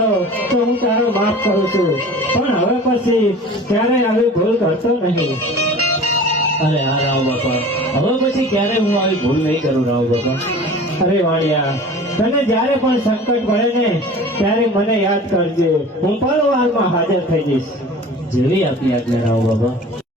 કહો તો હું તારો માફ કરું છું, પણ હવે પછી ક્યારેય આવી ભૂલ કરતો નહીં. અરે હા રાવ બાપા, હવે પછી ક્યારે હું આવી ભૂલ નહીં કરું રાવ બાપા. અરે વાણિયા, તને જ્યારે પણ સંકટ પડે ને ત્યારે મને યાદ કરજે. હું પળવારમાં હાજર થઈ જઈશ. જેવી આપની આજ્ઞા રાવ બાપા.